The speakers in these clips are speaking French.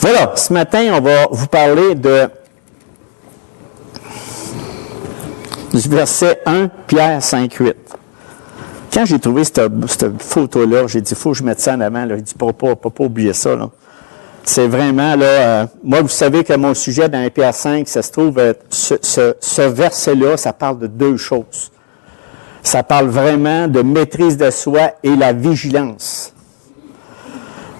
Voilà, ce matin, on va vous parler du verset 1, Pierre 5, 8. Quand j'ai trouvé cette photo-là, j'ai dit, il faut que je mette ça en avant. Là. J'ai dit, pas oublier ça. Là. C'est vraiment, là, moi, vous savez que mon sujet dans Pierre 5, ça se trouve, ce verset-là, ça parle de deux choses. Ça parle vraiment de maîtrise de soi et la vigilance.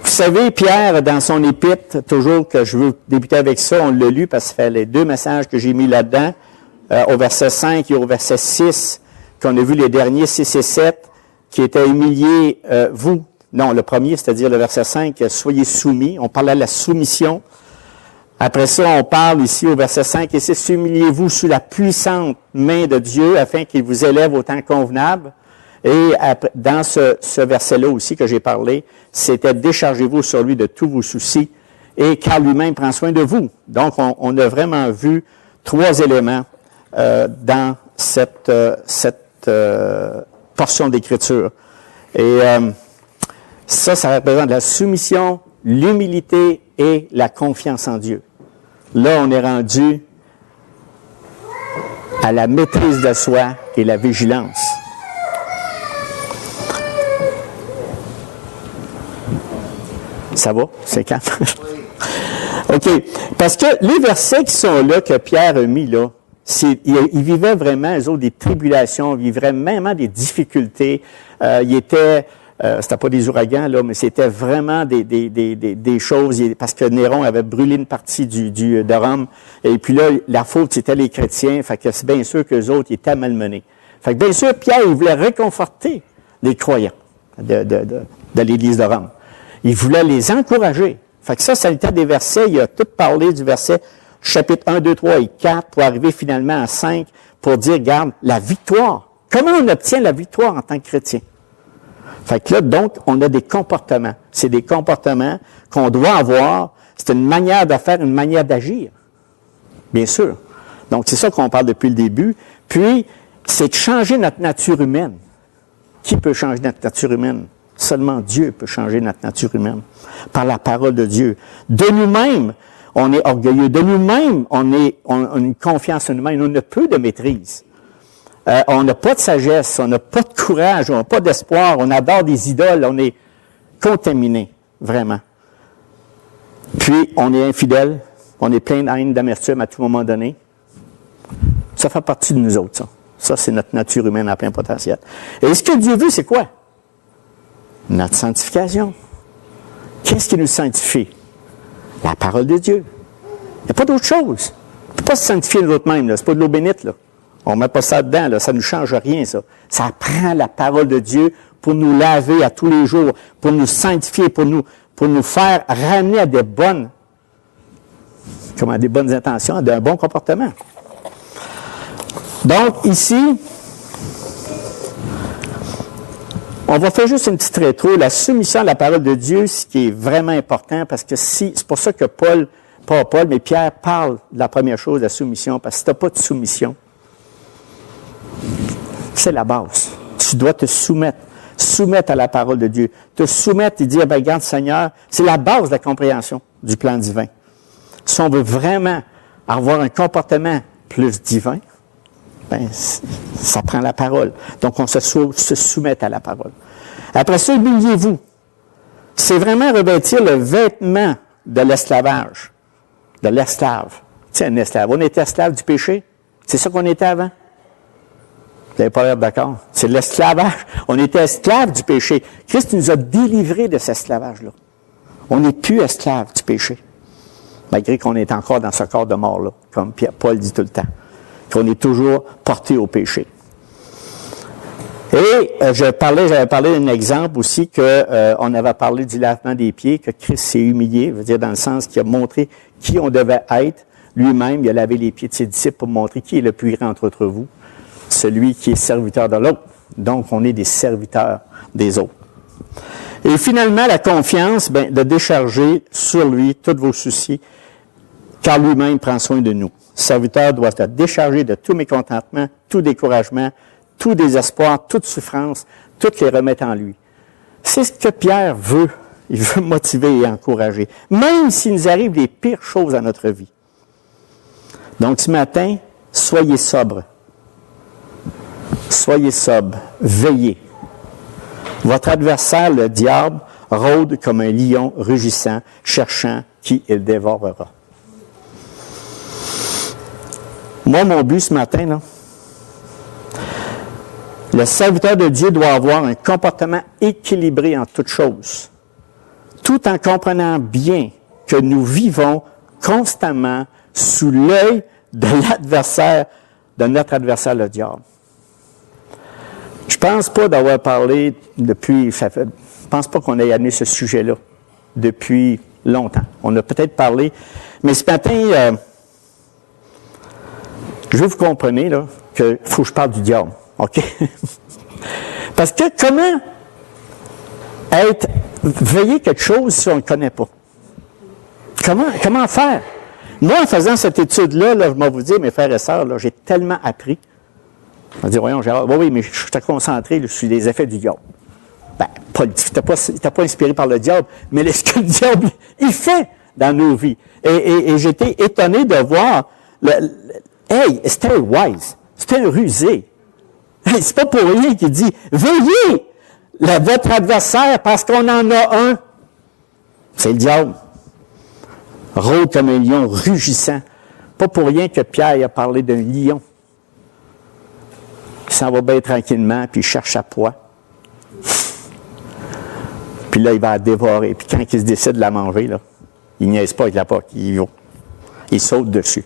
Vous savez, Pierre, dans son épître, toujours que je veux débuter avec ça, on l'a lu parce que ça fait les deux messages que j'ai mis là-dedans, au verset 5 et au verset 6, qu'on a vu les derniers 6 et 7, qui étaient humiliés, vous. Non, le premier, c'est-à-dire le verset 5, soyez soumis. On parlait de la soumission. Après ça, on parle ici au verset 5 et 6, humiliez-vous sous la puissante main de Dieu afin qu'il vous élève au temps convenable. Et dans ce verset-là aussi que j'ai parlé, c'était déchargez-vous sur lui de tous vos soucis et car lui-même prend soin de vous. Donc, on a vraiment vu 3 éléments dans cette portion d'Écriture. Et ça représente la soumission, l'humilité et la confiance en Dieu. Là, on est rendu à la maîtrise de soi et la vigilance. Ça va? C'est calme? OK. Parce que les versets qui sont là, que Pierre a mis là, ils vivaient vraiment, eux autres, des tribulations, ils vivaient vraiment des difficultés. C'était pas des ouragans, là, mais c'était vraiment des choses, parce que Néron avait brûlé une partie de Rome, et puis là, la faute, c'était les chrétiens, fait que c'est bien sûr qu'eux autres, ils étaient malmenés. Fait que bien sûr, Pierre, il voulait réconforter les croyants de l'Église de Rome. Il voulait les encourager. Fait que ça était des versets, il a tout parlé du verset chapitre 1, 2, 3 et 4 pour arriver finalement à 5 pour dire, regarde, la victoire. Comment on obtient la victoire en tant que chrétien? Fait que là, donc, on a des comportements. C'est des comportements qu'on doit avoir. C'est une manière de faire, une manière d'agir. Bien sûr. Donc, c'est ça qu'on parle depuis le début. Puis, c'est de changer notre nature humaine. Qui peut changer notre nature humaine? Seulement Dieu peut changer notre nature humaine. Par la parole de Dieu. De nous-mêmes, on est orgueilleux. De nous-mêmes, on a une confiance en nous-mêmes. On a peu de maîtrise. On n'a pas de sagesse, on n'a pas de courage, on n'a pas d'espoir, on adore des idoles, on est contaminé, vraiment. Puis, on est infidèle, on est plein de haine, d'amertume à tout moment donné. Ça fait partie de nous autres, ça. Ça, c'est notre nature humaine à plein potentiel. Et ce que Dieu veut, c'est quoi? Notre sanctification. Qu'est-ce qui nous sanctifie? La parole de Dieu. Il n'y a pas d'autre chose. On ne peut pas se sanctifier nous-mêmes, c'est pas de l'eau bénite, là. On ne met pas ça dedans, là, ça ne nous change rien, ça. Ça prend la parole de Dieu pour nous laver à tous les jours, pour nous sanctifier, pour nous faire ramener à des bonnes intentions, à un bon comportement. Donc, ici, on va faire juste une petite rétro. La soumission à la parole de Dieu, ce qui est vraiment important, parce que c'est pour ça que mais Pierre parle de la première chose, la soumission, parce que si tu n'as pas de soumission, c'est la base. Tu dois te soumettre à la parole de Dieu. Te soumettre et dire, ben, regarde, Seigneur, c'est la base de la compréhension du plan divin. Si on veut vraiment avoir un comportement plus divin, ben, ça prend la parole. Donc, on se soumet à la parole. Après ça, humiliez-vous. C'est vraiment revêtir le vêtement de l'esclavage, de l'esclave. Tu sais, un esclave. On était esclave du péché. C'est ça qu'on était avant. Vous n'avez pas l'air d'accord? C'est l'esclavage. On était esclaves du péché. Christ nous a délivrés de cet esclavage-là. On n'est plus esclaves du péché. Malgré qu'on est encore dans ce corps de mort-là, comme Paul dit tout le temps. Qu'on est toujours porté au péché. Et j'avais parlé d'un exemple aussi qu'on avait parlé du lavement des pieds, que Christ s'est humilié, je veux dire dans le sens qu'il a montré qui on devait être. Lui-même, il a lavé les pieds de ses disciples pour montrer qui est le plus grand entre vous. Celui qui est serviteur de l'autre. Donc, on est des serviteurs des autres. Et finalement, la confiance, de décharger sur lui tous vos soucis, car lui-même prend soin de nous. Le serviteur doit se décharger de tout mécontentement, tout découragement, tout désespoir, toute souffrance, toutes les remettre en lui. C'est ce que Pierre veut Il veut motiver et encourager, même s'il nous arrive les pires choses dans notre vie. Donc, ce matin, soyez sobres. Soyez sobres. Veillez. Votre adversaire, le diable, rôde comme un lion rugissant, cherchant qui il dévorera. Moi, mon but ce matin, là, le serviteur de Dieu doit avoir un comportement équilibré en toutes choses, tout en comprenant bien que nous vivons constamment sous l'œil de l'adversaire, de notre adversaire, le diable. Je ne pense pas d'avoir parlé depuis, je ne pense pas qu'on ait amené ce sujet-là depuis longtemps. On a peut-être parlé, mais ce matin, je veux que vous compreniez qu'il faut que je parle du diable, OK? Parce que comment veiller quelque chose si on ne le connaît pas? Comment faire? Moi, en faisant cette étude-là, je vais vous dire, mes frères et sœurs, j'ai tellement appris. On va dire, voyons, Gérard, oui, mais je suis concentré sur les effets du diable. Ben, tu n'es pas inspiré par le diable, mais ce que le diable, il fait dans nos vies. Et j'étais étonné de voir, hey, c'était un wise, c'était un rusé. Hey, c'est pas pour rien qu'il dit, veillez votre adversaire parce qu'on en a un. C'est le diable. Rôde comme un lion rugissant. Pas pour rien que Pierre a parlé d'un lion. Il s'en va bien tranquillement, puis il cherche sa proie. Puis là, il va la dévorer. Puis quand il se décide de la manger, là, il niaise pas avec la poque. Il saute dessus.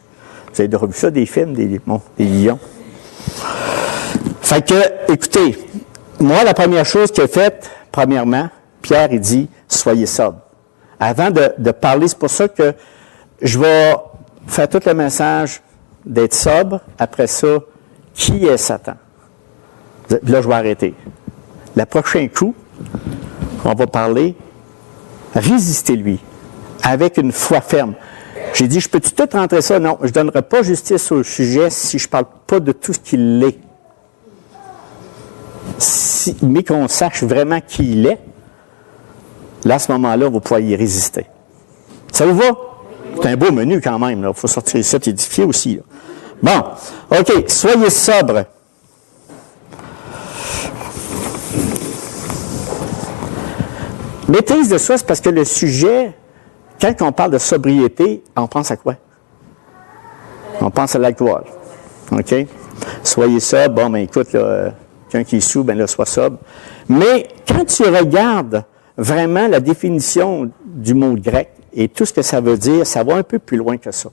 Vous avez déjà vu ça, des films, des lions? Fait que, écoutez, moi, la première chose qu'il a faite, premièrement, Pierre, il dit, soyez sobres. Avant de parler, c'est pour ça que je vais faire tout le message d'être sobre. Après ça, qui est Satan? Là, je vais arrêter. Le prochain coup, on va parler, résistez-lui avec une foi ferme. J'ai dit, je peux-tu tout rentrer ça? Non, je ne donnerai pas justice au sujet si je ne parle pas de tout ce qu'il est. Mais qu'on sache vraiment qui il est, là, à ce moment-là, on va pouvoir y résister. Ça vous va? C'est un beau menu quand même. Il faut sortir ça et édifier aussi. Là. Bon, OK. Soyez sobres. Maîtrise de soi, c'est parce que le sujet, quand on parle de sobriété, on pense à quoi? On pense à l'alcool. OK? Soyez sobre. Bon, ben écoute, là, quelqu'un qui est sous, ben là, sois sobre. Mais quand tu regardes vraiment la définition du mot grec et tout ce que ça veut dire, ça va un peu plus loin que ça.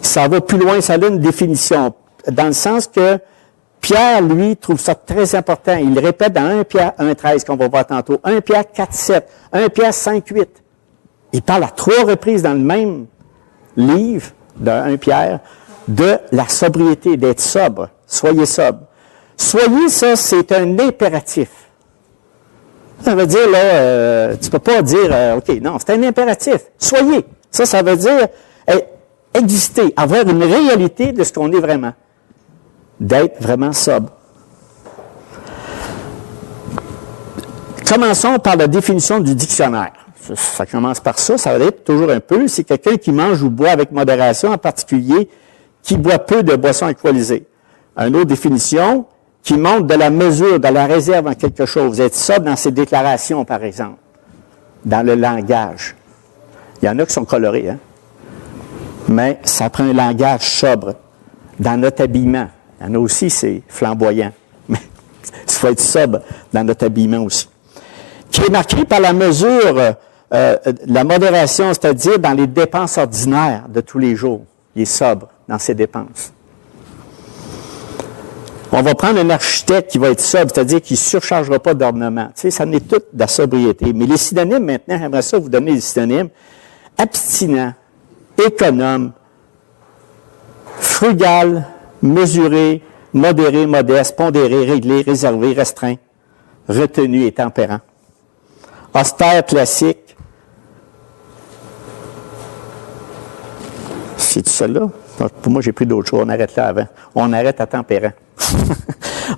Ça va plus loin, ça a une définition, dans le sens que Pierre, lui, trouve ça très important. Il le répète dans 1 Pierre 1,13 qu'on va voir tantôt, 1 Pierre 4,7, 1 Pierre 5,8. Il parle à 3 reprises dans le même livre de 1 Pierre de la sobriété, d'être sobre. Soyez sobre. Soyez, ça, c'est un impératif. Ça veut dire, là, tu ne peux pas dire, OK, non, c'est un impératif. Soyez. Ça veut dire exister, avoir une réalité de ce qu'on est vraiment. D'être vraiment sobre. Commençons par la définition du dictionnaire. Ça commence par ça, ça va être toujours un peu. C'est quelqu'un qui mange ou boit avec modération, en particulier qui boit peu de boissons alcoolisées. Une autre définition, qui montre de la mesure, de la réserve en quelque chose. Être sobre dans ses déclarations, par exemple, dans le langage. Il y en a qui sont colorés, hein? Mais ça prend un langage sobre. Dans notre habillement. Il y en a aussi, c'est flamboyant. Mais il faut être sobre dans notre habillement aussi. Qui est marqué par la mesure, la modération, c'est-à-dire dans les dépenses ordinaires de tous les jours. Il est sobre dans ses dépenses. On va prendre un architecte qui va être sobre, c'est-à-dire qui ne surchargera pas d'ornement. Tu sais, ça en est tout de la sobriété. Mais les synonymes, maintenant, j'aimerais ça vous donner les synonymes. Abstinent, économe, frugal, mesuré, modéré, modeste, pondéré, réglé, réservé, restreint, retenu et tempérant. Austère, classique. C'est tout ça là? Pour moi, j'ai pris d'autres choses. On arrête là avant. On arrête à tempérant.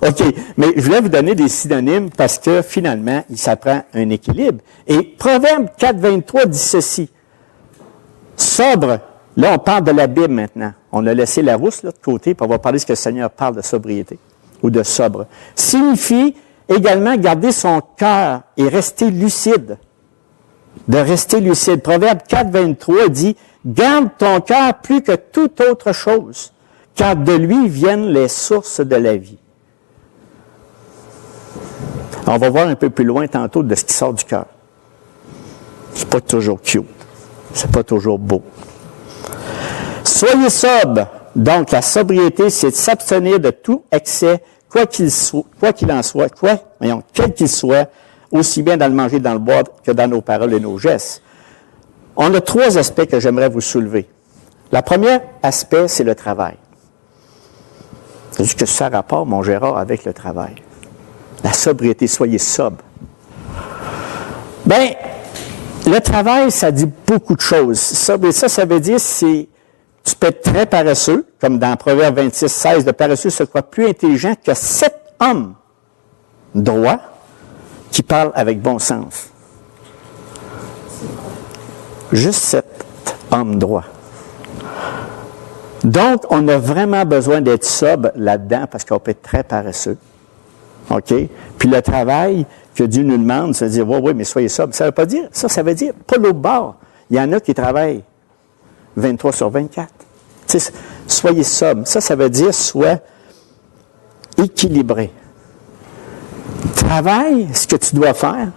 OK, mais je voulais vous donner des synonymes parce que finalement, il s'apprend un équilibre. Et Proverbe 4, 23 dit ceci. Sobre. Là, on parle de la Bible maintenant. On a laissé la rousse là, de côté, puis on va parler de ce que le Seigneur parle de sobriété ou de sobre. Signifie également garder son cœur et rester lucide. De rester lucide. Proverbe 4, 23 dit « Garde ton cœur plus que toute autre chose, car de lui viennent les sources de la vie. » On va voir un peu plus loin tantôt de ce qui sort du cœur. C'est pas toujours cute. C'est pas toujours beau. Soyez sobre. Donc, la sobriété, c'est de s'abstenir de tout excès, quel qu'il en soit, quel qu'il soit, aussi bien dans le manger et dans le boire que dans nos paroles et nos gestes. On a 3 aspects que j'aimerais vous soulever. Le premier aspect, c'est le travail. C'est juste que ça a rapport, mon Gérard, avec le travail. La sobriété, soyez sobre. Bien, le travail, ça dit beaucoup de choses. Ça veut dire c'est tu peux être très paresseux, comme dans Proverbe 26, 16, le paresseux se croit plus intelligent que 7 hommes droits qui parlent avec bon sens. Juste 7 hommes droits. Donc, on a vraiment besoin d'être sobre là-dedans parce qu'on peut être très paresseux. OK? Puis le travail que Dieu nous demande, c'est de dire, oui, mais soyez sobre. Ça veut dire, pas l'autre bord. Il y en a qui travaillent 23 sur 24. Tu sais, soyez sobre. Ça veut dire, sois équilibré. Travaille ce que tu dois faire.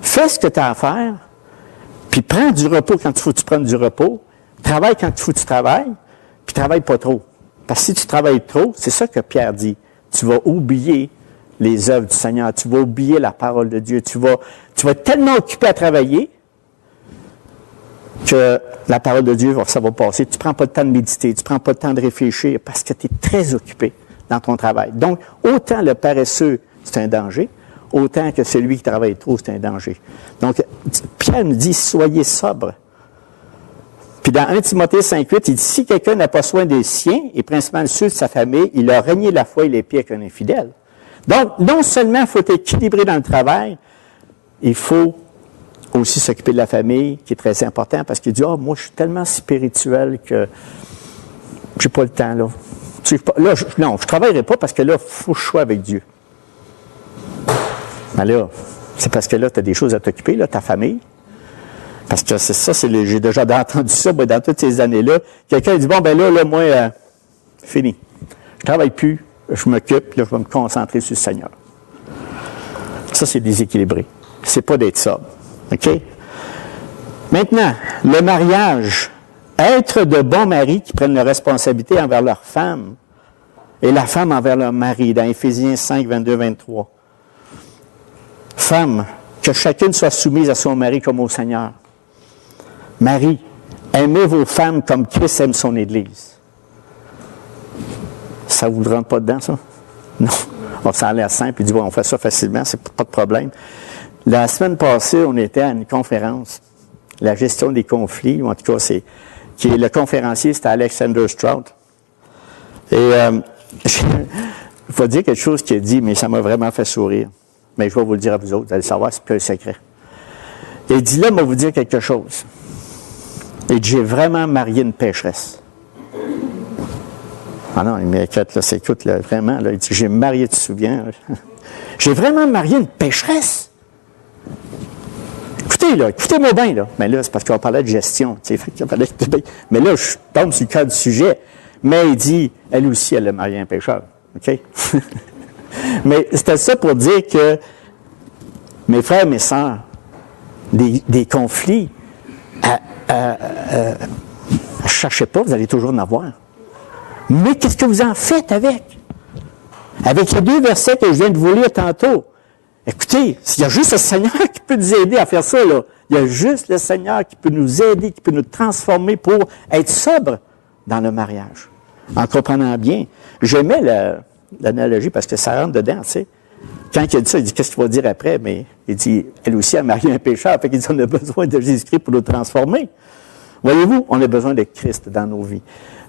Fais ce que tu as à faire. Puis prends du repos quand il faut que tu prennes du repos. Travaille quand il faut que tu travailles. Puis travaille pas trop. Parce que si tu travailles trop, c'est ça que Pierre dit. Tu vas oublier les œuvres du Seigneur. Tu vas oublier la parole de Dieu. Tu vas être tellement occupé à travailler que la parole de Dieu, ça va passer. Tu ne prends pas le temps de méditer. Tu ne prends pas le temps de réfléchir parce que tu es très occupé dans ton travail. Donc, autant le paresseux, c'est un danger, autant que celui qui travaille trop, c'est un danger. Donc, Pierre nous dit, soyez sobre. Puis dans 1 Timothée 5,8, il dit, si quelqu'un n'a pas soin des siens, et principalement ceux de sa famille, il a renié la foi et les pieds qu'un infidèle. Donc, non seulement il faut être équilibré dans le travail, il faut aussi s'occuper de la famille, qui est très important, parce qu'il dit, moi, je suis tellement spirituel que j'ai pas le temps, là. Là, je ne travaillerai pas parce que là, il faut que je sois avec Dieu. Mais là, c'est parce que là, tu as des choses à t'occuper, là, ta famille. Parce que c'est ça, j'ai déjà entendu ça dans toutes ces années-là. Quelqu'un dit, moi, fini. Je travaille plus, je m'occupe, là, je vais me concentrer sur le Seigneur. Ça, c'est déséquilibré. C'est pas d'être sobre. OK? Maintenant, le mariage. Être de bons maris qui prennent leurs responsabilités envers leur femme et la femme envers leur mari, dans Éphésiens 5, 22, 23. Femme, que chacune soit soumise à son mari comme au Seigneur. Marie, aimez vos femmes comme Christ aime son Église. Ça ne vous rentre pas dedans, ça? Non. On s'en l'air simple, il dit, on fait ça facilement, c'est pas de problème. La semaine passée, on était à une conférence, la gestion des conflits, ou en tout cas, le conférencier, c'était Alexander Stroud. Et il faut dire quelque chose qu'il a dit, mais ça m'a vraiment fait sourire. Mais je vais vous le dire à vous autres, vous allez savoir, c'est pas un secret. Il dit, là, je vais vous dire quelque chose. Il dit, j'ai vraiment marié une pécheresse. Ah non, il m'inquiète, là, écoute, là, vraiment, là, il dit, j'ai marié, tu te souviens? J'ai vraiment marié une pécheresse. Écoutez-moi bien, là. Mais là, c'est parce qu'on parlait de gestion, tu sais. Mais là, je tombe sur le cas du sujet. Mais il dit, elle aussi, elle a marié un pécheur. OK? Mais c'était ça pour dire que, mes frères et mes sœurs, des conflits, cherchez pas, vous allez toujours en avoir. Mais qu'est-ce que vous en faites avec? Avec les 2 versets que je viens de vous lire tantôt. Écoutez, il y a juste le Seigneur qui peut nous aider à faire ça, là. Il y a juste le Seigneur qui peut nous aider, qui peut nous transformer pour être sobre dans le mariage. En comprenant bien. J'aimais l'analogie parce que ça rentre dedans, tu sais. Quand il a dit ça, il dit, qu'est-ce qu'il va dire après? Mais il dit, elle aussi a marié un pécheur. Fait qu'il dit, on a besoin de Jésus-Christ pour nous transformer. Voyez-vous, on a besoin de Christ dans nos vies.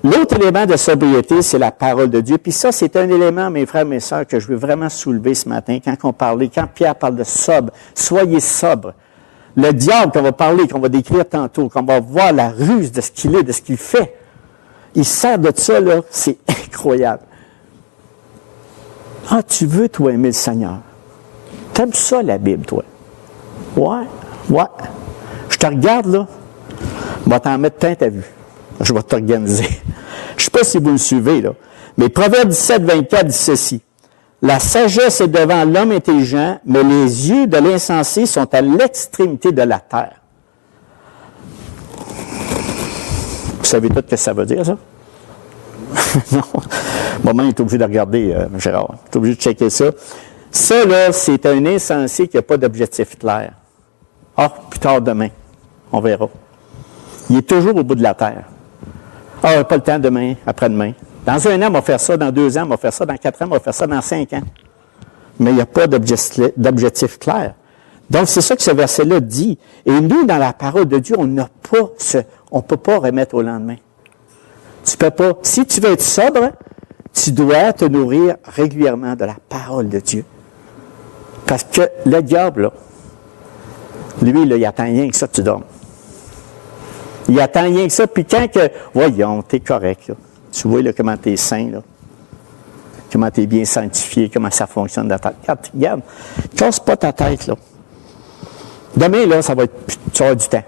L'autre élément de sobriété, c'est la parole de Dieu. Puis ça, c'est un élément, mes frères, mes sœurs, que je veux vraiment soulever ce matin. Quand Pierre parle de sobre, soyez sobre. Le diable qu'on va parler, qu'on va décrire tantôt, qu'on va voir la ruse de ce qu'il est, de ce qu'il fait, il sert de ça, là, c'est incroyable. Ah, tu veux, toi, aimer le Seigneur? T'aimes ça, la Bible, toi? Ouais. Je te regarde, là. Je vais t'en mettre plein ta vue. Je vais t'organiser. Je ne sais pas si vous me suivez, là. Mais Proverbe 17, 24 dit ceci. La sagesse est devant l'homme intelligent, mais les yeux de l'insensé sont à l'extrémité de la terre. Vous savez tout ce que ça veut dire, ça? Non. Moi-même, il est obligé de regarder, Gérard. Il est obligé de checker ça. Ça, là, c'est un insensé qui n'a pas d'objectif clair. Ah, plus tard demain. On verra. Il est toujours au bout de la terre. Ah, pas le temps demain, après-demain. Dans 1 an, on va faire ça. Dans 2 ans, on va faire ça. Dans 4 ans, on va faire ça. Dans 5 ans. Mais il n'y a pas d'objectif clair. Donc, c'est ça que ce verset-là dit. Et nous, dans la parole de Dieu, on ne peut pas remettre au lendemain. Tu peux pas. Si tu veux être sobre, tu dois te nourrir régulièrement de la parole de Dieu. Parce que le diable, là, lui, là, il attend rien que ça que tu dormes. Il attend rien que ça. Puis quand que, voyons, t'es correct, là. Tu vois là, comment tu es saint, là. Comment tu es bien sanctifié, comment ça fonctionne dans ta tête. Regarde, casse pas ta tête, là. Demain, là, tu vas avoir du temps.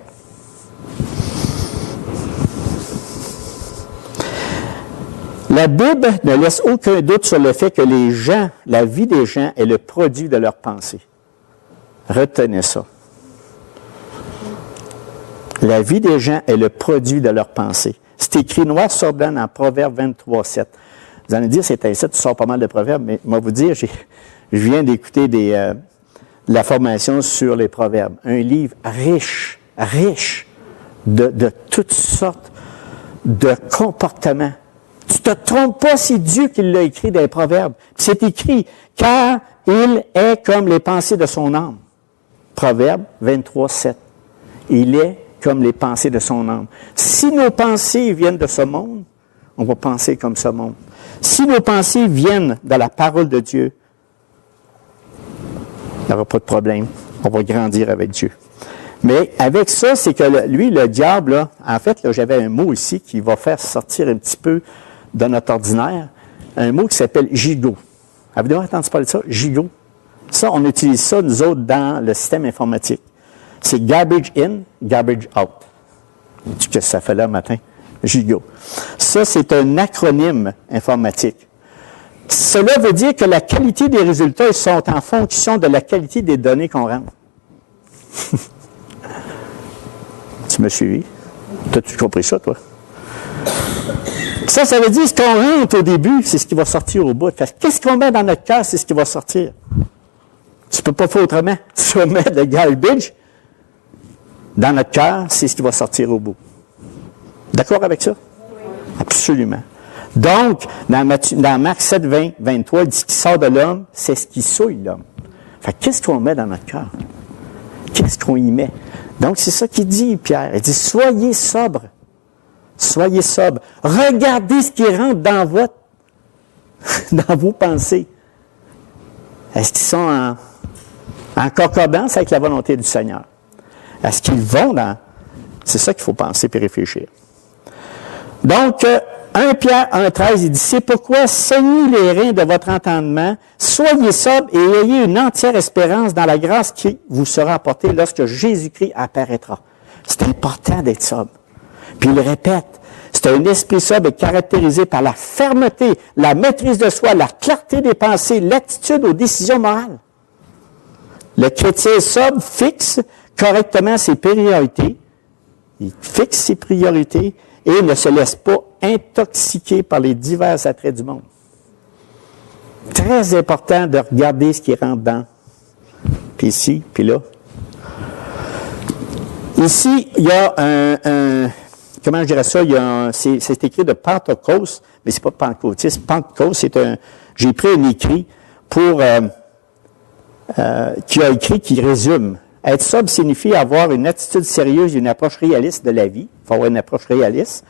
La Bible ne laisse aucun doute sur le fait que les gens, la vie des gens est le produit de leurs pensées. Retenez ça. La vie des gens est le produit de leurs pensées. C'est écrit noir sur blanc dans Proverbe 23, 7. Vous allez dire, c'est ainsi, tu sors pas mal de proverbes, mais moi vous dire, je viens d'écouter de la formation sur les proverbes. Un livre riche de toutes sortes de comportements. Tu ne te trompes pas, c'est Dieu qui l'a écrit dans les proverbes. C'est écrit, car il est comme les pensées de son âme. Proverbe 23, 7. Il est comme les pensées de son âme. Si nos pensées viennent de ce monde, on va penser comme ce monde. Si nos pensées viennent de la parole de Dieu, il n'y aura pas de problème. On va grandir avec Dieu. Mais avec ça, c'est que lui, le diable, là, en fait, là, j'avais un mot ici qui va faire sortir un petit peu de notre ordinaire, un mot qui s'appelle gigot. Avez-vous entendu parler de ça? Gigot. Ça, on utilise ça, nous autres, dans le système informatique. C'est garbage in, garbage out. Qu'est-ce que ça fait là le matin? Gigot. Ça, c'est un acronyme informatique. Cela veut dire que la qualité des résultats ils sont en fonction de la qualité des données qu'on rentre. Tu m'as suivi? T'as-tu compris ça, toi? Ça veut dire ce qu'on rentre au début, c'est ce qui va sortir au bout. Qu'est-ce qu'on met dans notre cœur, c'est ce qui va sortir. Tu ne peux pas faire autrement. Tu vas mettre le garbage dans notre cœur, c'est ce qui va sortir au bout. D'accord avec ça? Oui. Absolument. Donc, dans Marc 7, 20, 23, il dit ce qui sort de l'homme, c'est ce qui souille l'homme. Qu'est-ce qu'on met dans notre cœur? Qu'est-ce qu'on y met? Donc, c'est ça qu'il dit, Pierre. Il dit, soyez sobre. Soyez sobre. Regardez ce qui rentre dans dans vos pensées. Est-ce qu'ils sont en concordance avec la volonté du Seigneur? Est-ce qu'ils vont dans... C'est ça qu'il faut penser et réfléchir. Donc, 1 Pierre 1,13, il dit, c'est pourquoi saignez les reins de votre entendement, soyez sobre et ayez une entière espérance dans la grâce qui vous sera apportée lorsque Jésus-Christ apparaîtra. C'est important d'être sobre. Puis il répète, c'est un esprit sobre caractérisé par la fermeté, la maîtrise de soi, la clarté des pensées, l'attitude aux décisions morales. Le chrétien sobre fixe correctement ses priorités, il fixe ses priorités et ne se laisse pas intoxiquer par les divers attraits du monde. Très important de regarder ce qui rentre dedans. Puis ici, puis là. Ici, il y a comment je dirais ça, c'est écrit de Pentecôte, mais c'est pas pentecôtiste. Pentecôte, j'ai pris un écrit qui résume. Être sobre signifie avoir une attitude sérieuse et une approche réaliste de la vie. Il faut avoir une approche réaliste.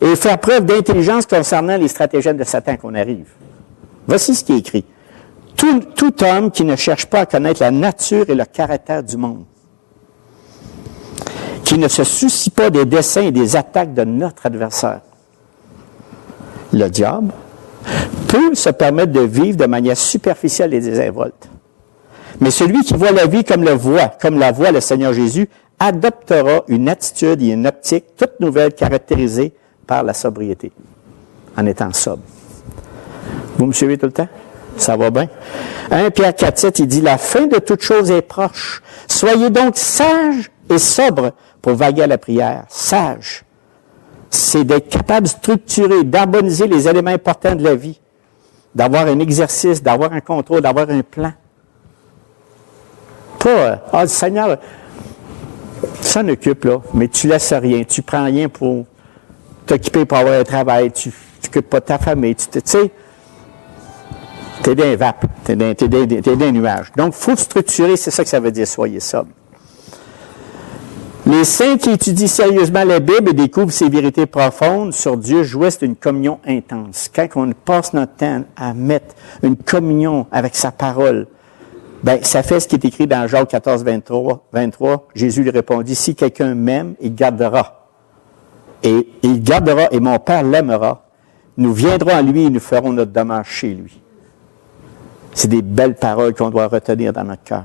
et faire preuve d'intelligence concernant les stratagèmes de Satan qu'on arrive. Voici ce qui est écrit. Tout homme qui ne cherche pas à connaître la nature et le caractère du monde, qui ne se soucie pas des desseins et des attaques de notre adversaire, le diable, peut se permettre de vivre de manière superficielle et désinvolte. Mais celui qui voit la vie comme la voit le Seigneur Jésus, adoptera une attitude et une optique toute nouvelle caractérisée par la sobriété, en étant sobre. Vous me suivez tout le temps? Ça va bien? 1 Pierre 4,7, il dit « La fin de toute chose est proche. Soyez donc sages et sobres pour vaguer à la prière. » Sage, c'est d'être capable de structurer, d'harmoniser les éléments importants de la vie, d'avoir un exercice, d'avoir un contrôle, d'avoir un plan. Pas, le Seigneur s'en occupe, là, mais tu laisses rien, tu prends rien pour t'occuper pour avoir un travail, tu t'occupes pas de ta famille, tu sais, t'es dans un vape, t'es dans un nuage. Donc, il faut structurer, c'est ça que ça veut dire, soyez sobre. Les saints qui étudient sérieusement la Bible et découvrent ses vérités profondes sur Dieu jouissent d'une communion intense. Quand on passe notre temps à mettre une communion avec sa parole, ben, ça fait ce qui est écrit dans Jacques 14, 23. Jésus lui répondit, « Si quelqu'un m'aime, il gardera. Et il gardera, et mon Père l'aimera. Nous viendrons à lui et nous ferons notre demeure chez lui. » C'est des belles paroles qu'on doit retenir dans notre cœur.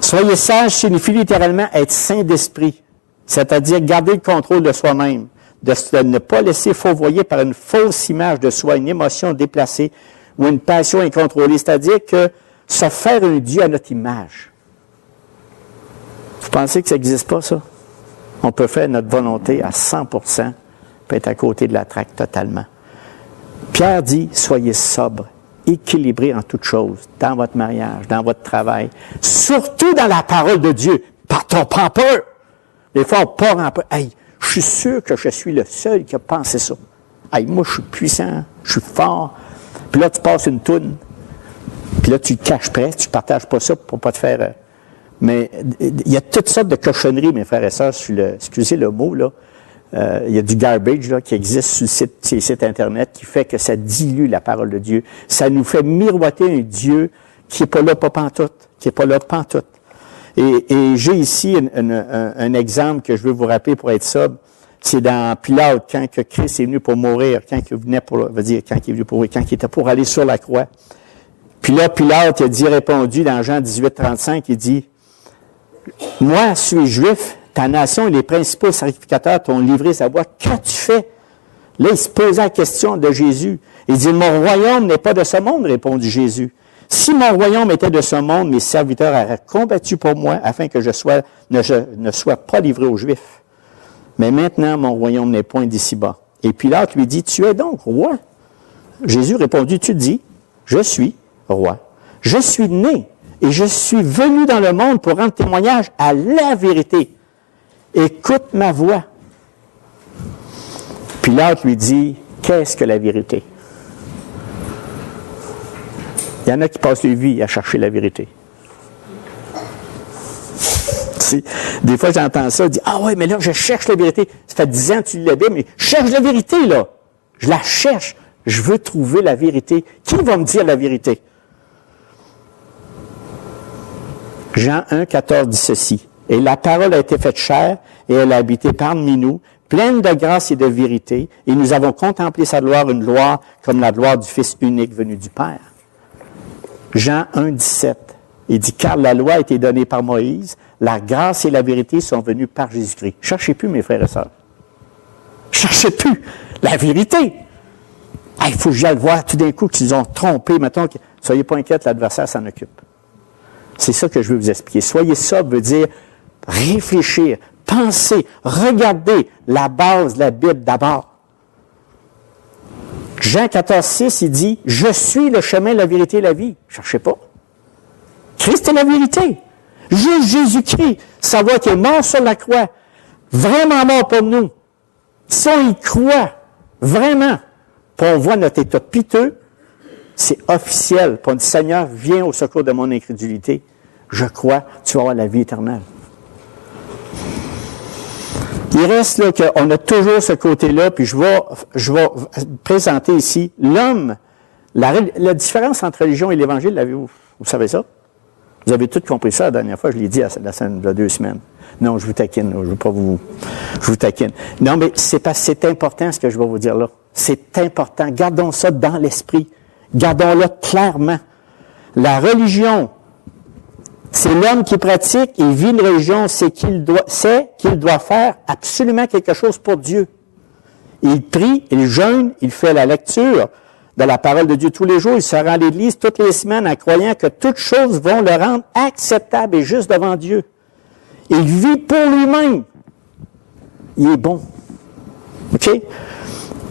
Soyez sages signifie littéralement être saint d'esprit, c'est-à-dire garder le contrôle de soi-même, de ne pas laisser fourvoyer par une fausse image de soi, une émotion déplacée ou une passion incontrôlée, c'est-à-dire que se faire un Dieu à notre image. Vous pensez que ça n'existe pas, ça? On peut faire notre volonté à 100%, peut être à côté de la traque totalement. Pierre dit, soyez sobres, équilibrés en toutes choses, dans votre mariage, dans votre travail, surtout dans la parole de Dieu. On prend peur. Des fois, on part en peur. Hey, je suis sûr que je suis le seul qui a pensé ça. Hey, moi, je suis puissant, je suis fort. Puis là, tu passes une toune. Puis là, tu te caches près, tu ne partages pas ça pour ne pas te faire... Mais il y a toutes sortes de cochonneries, mes frères et sœurs, sur excusez le mot, là. Il y a du garbage là, qui existe sur ces sites Internet qui fait que ça dilue la parole de Dieu. Ça nous fait miroiter un Dieu qui n'est pas là, pas pantoute, qui n'est pas là, pantoute. Et j'ai ici un exemple que je veux vous rappeler pour être sobre. C'est dans Pilate, quand que Christ est venu pour mourir, quand il venait pour, quand il est venu pour mourir, quand il était pour aller sur la croix. Puis là, Pilate a dit, répondu dans Jean 18, 35, il dit, « Moi, suis juif, ta nation et les principaux sacrificateurs t'ont livré sa voix. Qu'as-tu fait? » Là, il se posait la question de Jésus. Il dit, « Mon royaume n'est pas de ce monde, répondit Jésus. Si mon royaume était de ce monde, mes serviteurs auraient combattu pour moi afin que je ne sois pas livré aux Juifs. Mais maintenant, mon royaume n'est point d'ici-bas. » Et Pilate lui dit, « Tu es donc roi? » Jésus répondit, « Tu dis, je suis roi. Je suis né et je suis venu dans le monde pour rendre témoignage à la vérité. Écoute ma voix. » Pilate lui dit, « Qu'est-ce que la vérité? » Il y en a qui passent leur vie à chercher la vérité. Des fois, j'entends ça, je dis, « Ah ouais, mais là, je cherche la vérité. » Ça fait 10 ans que tu lis la Bible, mais je cherche la vérité, là. Je la cherche. Je veux trouver la vérité. Qui va me dire la vérité? Jean 1, 14 dit ceci. « Et la parole a été faite chair, et elle a habité parmi nous, pleine de grâce et de vérité, et nous avons contemplé sa gloire, une gloire comme la gloire du Fils unique venu du Père. » Jean 1, 17. Il dit, « Car la loi a été donnée par Moïse, la grâce et la vérité sont venues par Jésus-Christ. » Cherchez plus, mes frères et sœurs. Cherchez plus la vérité. Il faut que j'aille voir tout d'un coup qu'ils ont trompé. Mettons, soyez pas inquiets, l'adversaire s'en occupe. C'est ça que je veux vous expliquer. Soyez sobre veut dire réfléchir, penser, regarder la base de la Bible d'abord. Jean 14, 6, il dit, « Je suis le chemin, la vérité et la vie. » Cherchez pas. Christ est la vérité. Juste Jésus-Christ, savoir qu'il est mort sur la croix, vraiment mort pour nous. Si on y croit, vraiment, puis on voit notre état piteux, c'est officiel. Puis on dit, « Seigneur, viens au secours de mon incrédulité. Je crois, tu vas avoir la vie éternelle. » Il reste là qu'on a toujours ce côté-là, puis je vais présenter ici l'homme. La différence entre religion et l'Évangile, l'avez-vous? Vous savez ça? Vous avez tous compris ça la dernière fois, je l'ai dit il y a 2 semaines. Non, je vous taquine, je veux pas vous... Je vous taquine. Non, mais c'est important ce que je vais vous dire là. C'est important. Gardons ça dans l'esprit. Gardons-le clairement. La religion, c'est l'homme qui pratique et vit une religion, c'est qu'il doit faire absolument quelque chose pour Dieu. Il prie, il jeûne, il fait la lecture de la parole de Dieu tous les jours, il se rend à l'Église toutes les semaines en croyant que toutes choses vont le rendre acceptable et juste devant Dieu. Il vit pour lui-même. Il est bon. OK?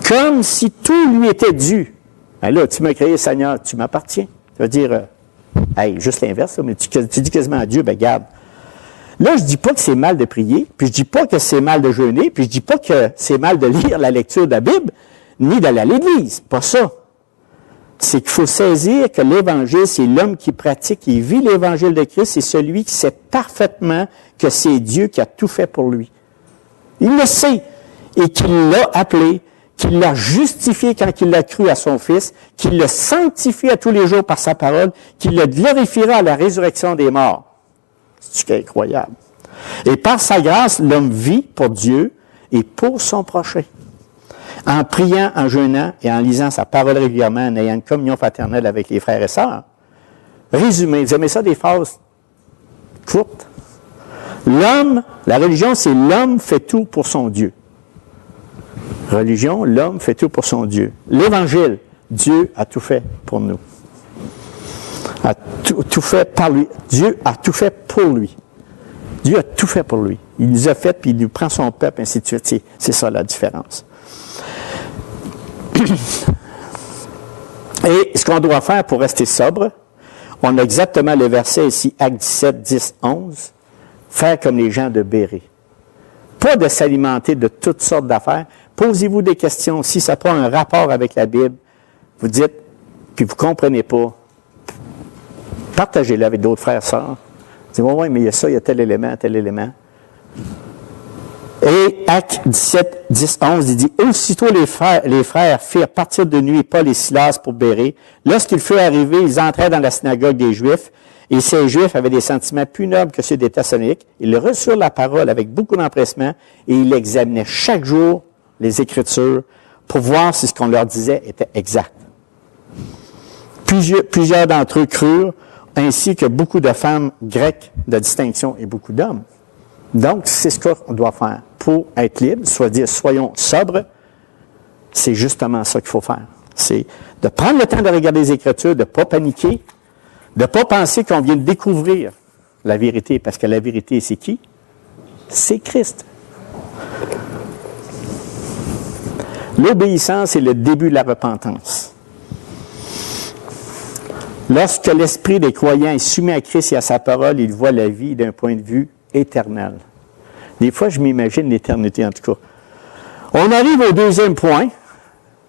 Comme si tout lui était dû. Ben là, tu m'as créé, Seigneur, tu m'appartiens. Ça veut dire, hey, juste l'inverse, mais tu dis quasiment à Dieu, ben garde. Là, je dis pas que c'est mal de prier, puis je dis pas que c'est mal de jeûner, puis je dis pas que c'est mal de lire la lecture de la Bible, ni d'aller à l'Église. Pas ça. C'est qu'il faut saisir que l'Évangile, c'est l'homme qui pratique et vit l'Évangile de Christ, c'est celui qui sait parfaitement que c'est Dieu qui a tout fait pour lui. Il le sait, et qu'il l'a appelé, qu'il l'a justifié quand il l'a cru à son Fils, qu'il le sanctifie à tous les jours par sa parole, qu'il le glorifiera à la résurrection des morts. C'est incroyable. Et par sa grâce, l'homme vit pour Dieu et pour son prochain. En priant, en jeûnant et en lisant sa parole régulièrement, en ayant une communion fraternelle avec les frères et sœurs. Résumé, vous aimez ça des phrases courtes? L'homme, la religion, c'est l'homme fait tout pour son Dieu. Religion, l'homme fait tout pour son Dieu. L'Évangile, Dieu a tout fait pour nous. A tout fait par lui. Dieu a tout fait pour lui. Dieu a tout fait pour lui. Il nous a fait, puis il nous prend son peuple, ainsi de suite. C'est ça la différence. Et ce qu'on doit faire pour rester sobre, on a exactement le verset ici, Actes 17, 10, 11. Faire comme les gens de Bérée. Pas de s'alimenter de toutes sortes d'affaires. Posez-vous des questions. Si ça prend un rapport avec la Bible, vous dites, puis vous ne comprenez pas, partagez-le avec d'autres frères et sœurs. Dites, oui, mais il y a ça, il y a tel élément, tel élément. Et Actes 17, 10, 11, il dit, aussitôt les frères firent partir de nuit Paul et Silas pour Bérée. Lorsqu'ils furent arrivés, ils entrèrent dans la synagogue des Juifs. Et ces Juifs avaient des sentiments plus nobles que ceux des Thessaloniques. Ils reçurent la parole avec beaucoup d'empressement et ils examinaient chaque jour les Écritures pour voir si ce qu'on leur disait était exact. Plusieurs d'entre eux crurent, ainsi que beaucoup de femmes grecques de distinction et beaucoup d'hommes. Donc, c'est ce qu'on doit faire pour être libre, soit dire soyons sobres. C'est justement ça qu'il faut faire. C'est de prendre le temps de regarder les Écritures, de ne pas paniquer, de ne pas penser qu'on vient de découvrir la vérité, parce que la vérité, c'est qui? C'est Christ. L'obéissance est le début de la repentance. Lorsque l'esprit des croyants est soumis à Christ et à sa parole, il voit la vie d'un point de vue éternel. Des fois, je m'imagine l'éternité, en tout cas. On arrive au deuxième point.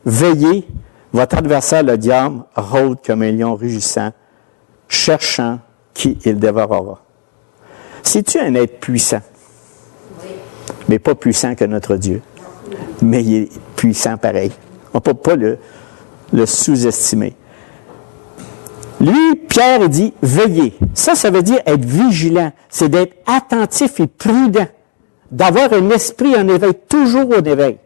Veillez, votre adversaire, le diable, rôde comme un lion rugissant, cherchant qui il dévorera. C'est-tu un être puissant? Oui. Mais pas puissant que notre Dieu. Mais il est puissant pareil. On ne peut pas le sous-estimer. Lui, Pierre, dit « veillez ». Ça veut dire être vigilant. C'est d'être attentif et prudent. D'avoir un esprit en éveil, toujours en éveil.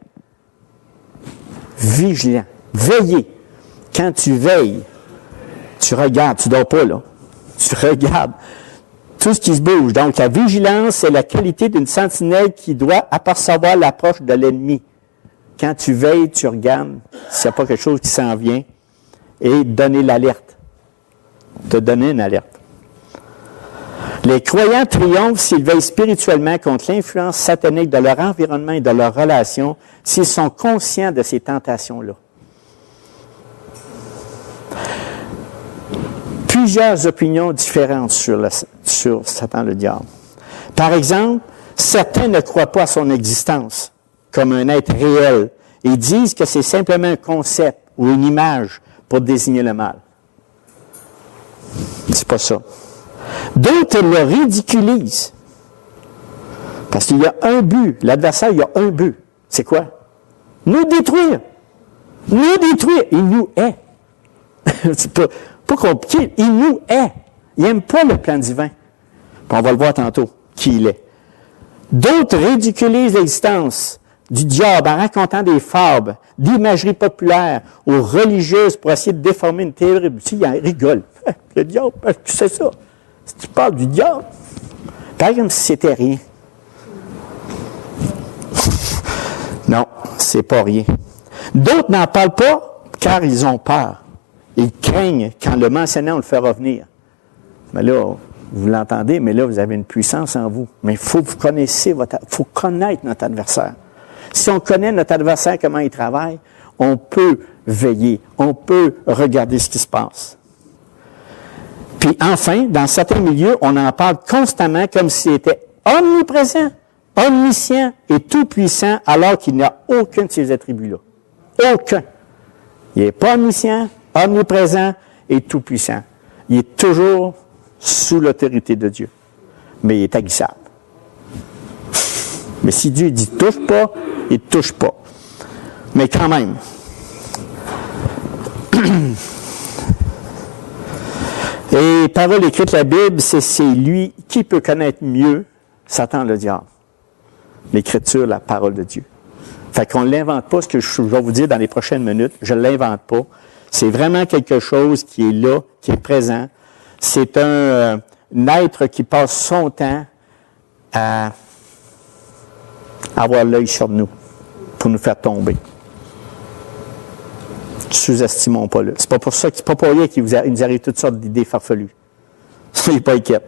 Vigilant. Veillez. Quand tu veilles, tu regardes, tu ne dors pas, là. Tu regardes tout ce qui se bouge. Donc, la vigilance, c'est la qualité d'une sentinelle qui doit apercevoir l'approche de l'ennemi. Quand tu veilles, tu regardes s'il n'y a pas quelque chose qui s'en vient et donner l'alerte. Te donner une alerte. Les croyants triomphent s'ils veillent spirituellement contre l'influence satanique de leur environnement et de leurs relations, s'ils sont conscients de ces tentations-là. Plusieurs opinions différentes sur Satan le diable. Par exemple, certains ne croient pas à son existence comme un être réel et disent que c'est simplement un concept ou une image pour désigner le mal. C'est pas ça. D'autres le ridiculisent. Parce qu'il y a un but. L'adversaire, il y a un but. C'est quoi? Nous détruire. Nous détruire. Il nous hait. C'est pas compliqué. Il nous hait. Il n'aime pas le plan divin. Puis on va le voir tantôt, qui il est. D'autres ridiculisent l'existence du diable en racontant des fables, d'imagerie populaire aux religieuses pour essayer de déformer une terrible. Ils rigolent. Le diable, tu sais ça. Si tu parles du diable, pareil comme si c'était rien. Non, c'est pas rien. D'autres n'en parlent pas car ils ont peur. Ils craignent qu'en le mentionnant, on le fait revenir. Mais là, vous l'entendez, mais là, vous avez une puissance en vous. Mais il faut que vous connaissiez faut connaître notre adversaire. Si on connaît notre adversaire, comment il travaille, on peut veiller, on peut regarder ce qui se passe. Puis enfin, dans certains milieux, on en parle constamment comme s'il était omniprésent, omniscient et tout-puissant, alors qu'il n'y a aucun de ces attributs-là. Aucun. Il n'est pas omniscient, omniprésent et tout-puissant. Il est toujours sous l'autorité de Dieu. Mais il est aguissable. Mais si Dieu dit « touche pas », il ne touche pas. Mais quand même. Et parole écrite, la Bible, c'est lui qui peut connaître mieux Satan le diable. L'Écriture, la parole de Dieu. Fait qu'on ne l'invente pas, ce que je vais vous dire dans les prochaines minutes, je ne l'invente pas. C'est vraiment quelque chose qui est là, qui est présent. C'est un être qui passe son temps à avoir l'œil sur nous pour nous faire tomber. Sous-estimons pas là. C'est pas pour ça, c'est pas pour rien qu'il nous arrive toutes sortes d'idées farfelues. Soyez pas inquiets.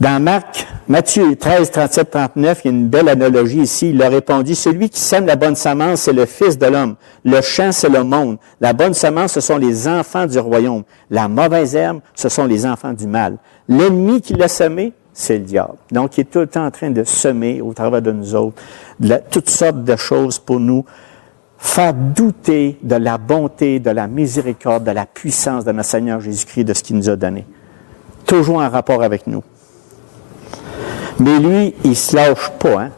Dans Matthieu 13, 37, 39, il y a une belle analogie ici. Il a répondu, celui qui sème la bonne semence, c'est le Fils de l'homme. Le champ, c'est le monde. La bonne semence, ce sont les enfants du royaume. La mauvaise herbe, ce sont les enfants du mal. L'ennemi qui l'a semé, c'est le diable. Donc, il est tout le temps en train de semer au travers de nous autres toutes sortes de choses pour nous faire douter de la bonté, de la miséricorde, de la puissance de notre Seigneur Jésus-Christ, de ce qu'il nous a donné. Toujours en rapport avec nous. Mais lui, il ne se lâche pas. Hein?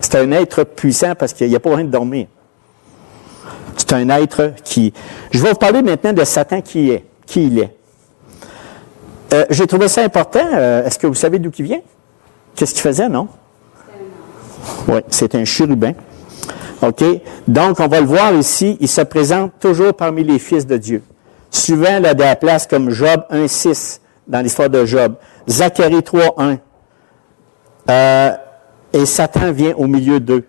C'est un être puissant parce qu'il n'y a pas rien de dormir. C'est un être qui... Je vais vous parler maintenant de Satan qui il est. J'ai trouvé ça important. Est-ce que vous savez d'où il vient? Qu'est-ce qu'il faisait, non? Oui, c'est un chérubin. OK? Donc, on va le voir ici, il se présente toujours parmi les fils de Dieu. Souvent, là, de la place comme Job 1,6, dans l'histoire de Job. Zacharie 3,1. Et Satan vient au milieu d'eux.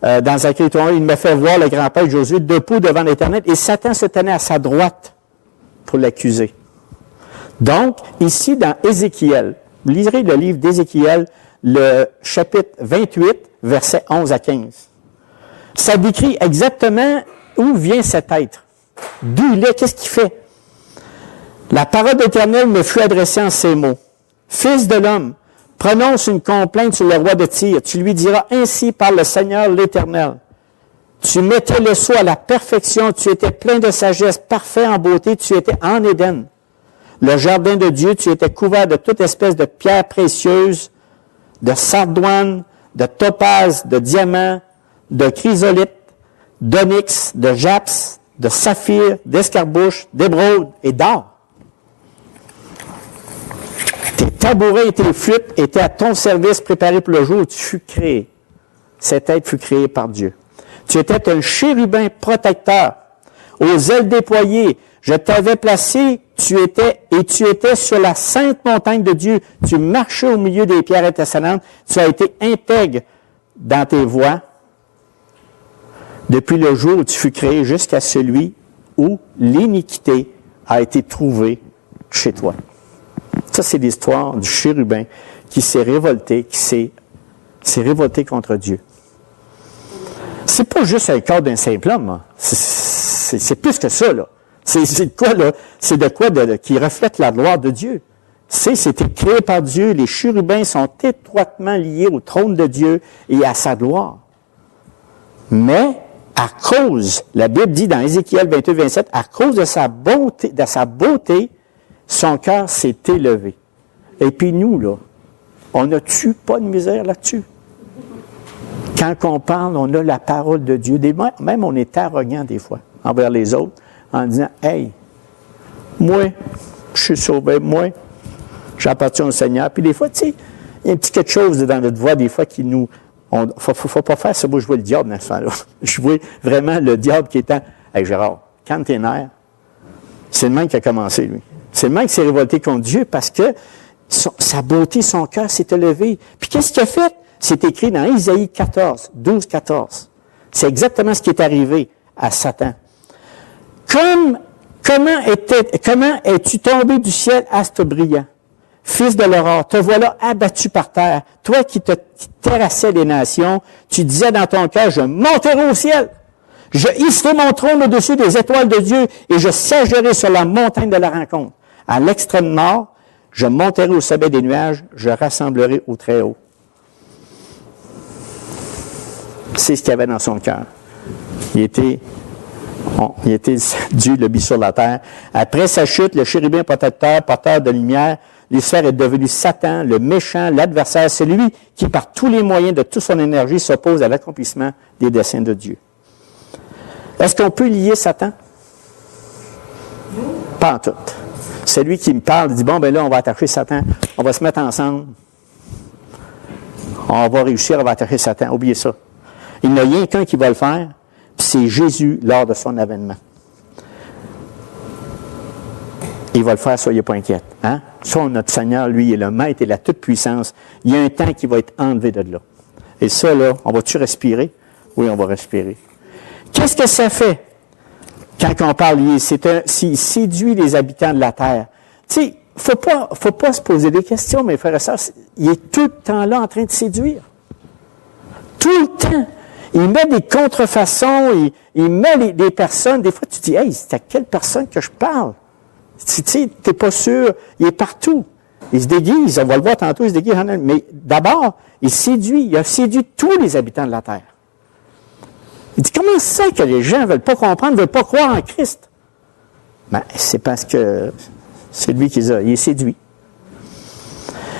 Dans Zacharie 3,1, il me fait voir le grand-père Josué debout devant l'Éternel, et Satan se tenait à sa droite pour l'accuser. Donc, ici, dans Ézéchiel, vous lirez le livre d'Ézéchiel, le chapitre 28, versets 11 à 15. Ça décrit exactement où vient cet être. D'où il est, qu'est-ce qu'il fait? La parole d'Éternel me fut adressée en ces mots. Fils de l'homme, prononce une complainte sur le roi de Tyr. Tu lui diras, ainsi par le Seigneur l'Éternel. Tu mettais le sceau à la perfection, tu étais plein de sagesse, parfait en beauté, tu étais en Éden. Le jardin de Dieu, tu étais couvert de toute espèce de pierres précieuses, de sardoine, de topaz, de diamants, de chrysolite, d'onyx, de japs, de saphir, d'escarbouche, d'émeraude et d'or. Tes tabourets et tes flûtes étaient à ton service préparés pour le jour où tu fus créé. Cet être fut créé par Dieu. Tu étais un chérubin protecteur, aux ailes déployées. Je t'avais placé, tu étais sur la sainte montagne de Dieu. Tu marchais au milieu des pierres étincelantes. Tu as été intègre dans tes voies depuis le jour où tu fus créé jusqu'à celui où l'iniquité a été trouvée chez toi. Ça, c'est l'histoire du chérubin qui s'est révolté, s'est révolté contre Dieu. C'est pas juste un corps d'un simple homme. C'est plus que ça, là. C'est de quoi, là? C'est de quoi qui reflète la gloire de Dieu. C'était créé par Dieu. Les chérubins sont étroitement liés au trône de Dieu et à sa gloire. Mais, à cause, la Bible dit dans Ézéchiel 28, 27, à cause de sa beauté, son cœur s'est élevé. Et puis nous, là, On n'a-tu pas de misère là-dessus? Quand on parle, on a la parole de Dieu. Même on est arrogant des fois envers les autres en disant « Hey, moi, je suis sauvé, moi, j'appartiens au Seigneur. » Puis des fois, tu sais, il y a un petit quelque chose dans notre voix, des fois, qui nous... Faut pas faire ça. Moi, je vois le diable dans ce temps-là. Je vois vraiment le diable qui est en... Hey, Gérard, calme tes nerfs. C'est le même qui a commencé, lui. C'est le même qui s'est révolté contre Dieu parce que sa beauté, son cœur s'est élevé. Puis qu'est-ce qu'il a fait? C'est écrit dans Isaïe 14, 12, 14. C'est exactement ce qui est arrivé à Satan. Comment es-tu tombé du ciel, astre brillant, fils de l'aurore? Te voilà abattu par terre. Toi qui terrassais les nations, tu disais dans ton cœur, je monterai au ciel. Je hisserai mon trône au-dessus des étoiles de Dieu et je siégerai sur la montagne de la rencontre. À l'extrême nord, je monterai au sommet des nuages, je rassemblerai au très haut. C'est ce qu'il y avait dans son cœur. Il était Dieu le mis sur la terre. Après sa chute, le chérubin protecteur, porteur de lumière, Lucifer est devenu Satan, le méchant, l'adversaire, celui qui, par tous les moyens de toute son énergie, s'oppose à l'accomplissement des desseins de Dieu. Est-ce qu'on peut lier Satan? Pas en tout. Celui qui me parle dit, bon, ben là, on va attacher Satan, on va se mettre ensemble, on va réussir, on va attacher Satan. Oubliez ça. Il n'y a rien qu'un qui va le faire, puis c'est Jésus lors de son avènement. Il va le faire, soyez pas inquiets. Hein? Ça, notre Seigneur, lui, est le maître et la toute-puissance. Il y a un temps qui va être enlevé de là. Et ça, là, on va-tu respirer? Oui, on va respirer. Qu'est-ce que ça fait quand on parle? Il séduit les habitants de la terre. Tu sais, faut pas se poser des questions, mes frères et sœurs. Il est tout le temps là en train de séduire. Tout le temps. Il met des contrefaçons, il met des personnes. Des fois, tu dis, hey, c'est à quelle personne que je parle? Tu sais, t'es pas sûr. Il est partout. Il se déguise. On va le voir tantôt, il se déguise. Mais d'abord, il a séduit tous les habitants de la terre. Il dit, comment c'est que les gens ne veulent pas comprendre, ne veulent pas croire en Christ? Ben, c'est parce que c'est lui qui il est séduit.